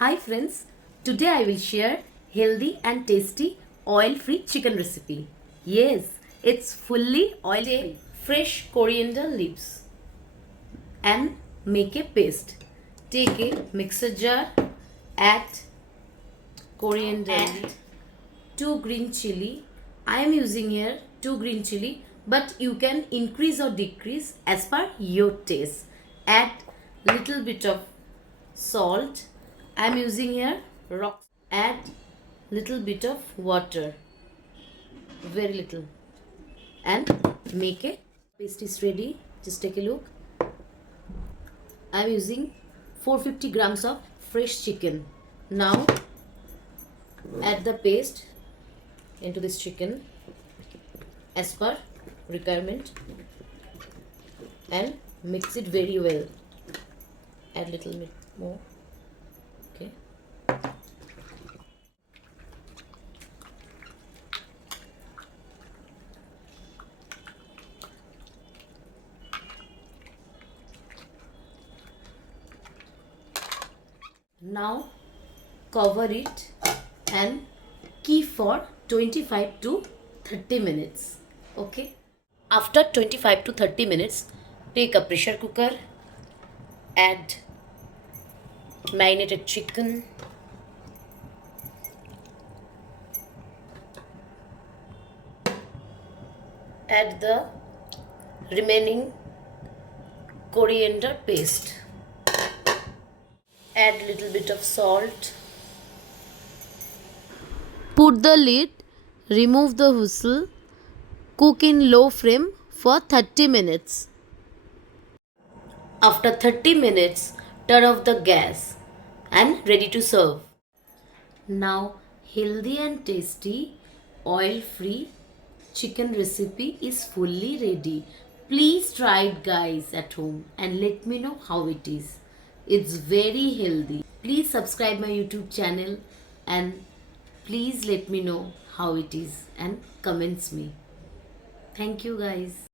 Hi friends, today I will share healthy and tasty oil-free chicken recipe. Yes, it's fully oil-free. Fresh coriander leaves and make a paste. Take a mixer jar, add coriander, add 2 green chili. I am using here 2 green chili, but you can increase or decrease as per your taste. Add little bit of salt. I am using here rock. Add little bit of water, very little, and make a paste is ready. Just take a look. I am using 450 grams of fresh chicken. Now add the paste into this chicken as per requirement and mix it very well. Add little bit more. Okay. Now cover it and keep for 25 to 30 minutes. Okay. After 25 to 30 minutes, take a pressure cooker, add marinated chicken, add the remaining coriander paste, add little bit of salt, put the lid, remove the whistle, cook in low flame for 30 minutes. After 30 minutes, turn off the gas and ready to serve. Now, healthy and tasty, oil-free chicken recipe is fully ready. Please try it guys at home and let me know how it is. It's very healthy. Please subscribe my YouTube channel and please let me know how it is and comments me. Thank you guys.